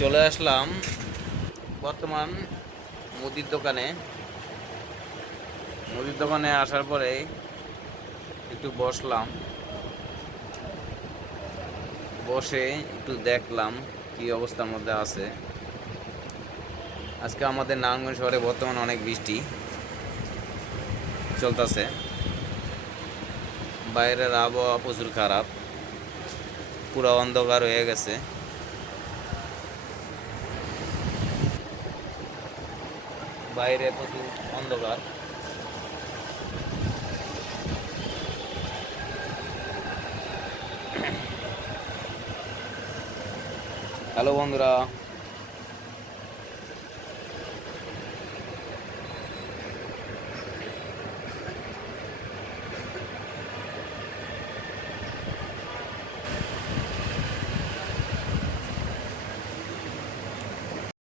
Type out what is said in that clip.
চলে আসলাম বর্তমান মুদির দোকানে। মুদির দোকানে আসার পরে একটু বসলাম, বসে একটু দেখলাম কি অবস্থার মধ্যে আছে। আজকে আমাদের নারায়ণগঞ্জ শহরে বর্তমানে অনেক বৃষ্টি চলতেছে, বাইরের আবহাওয়া প্রচুর খারাপ, পুরো অন্ধকার হয়ে গেছে। বাইরে প্রচুর অন্ধকার। হ্যালো বন্ধুরা,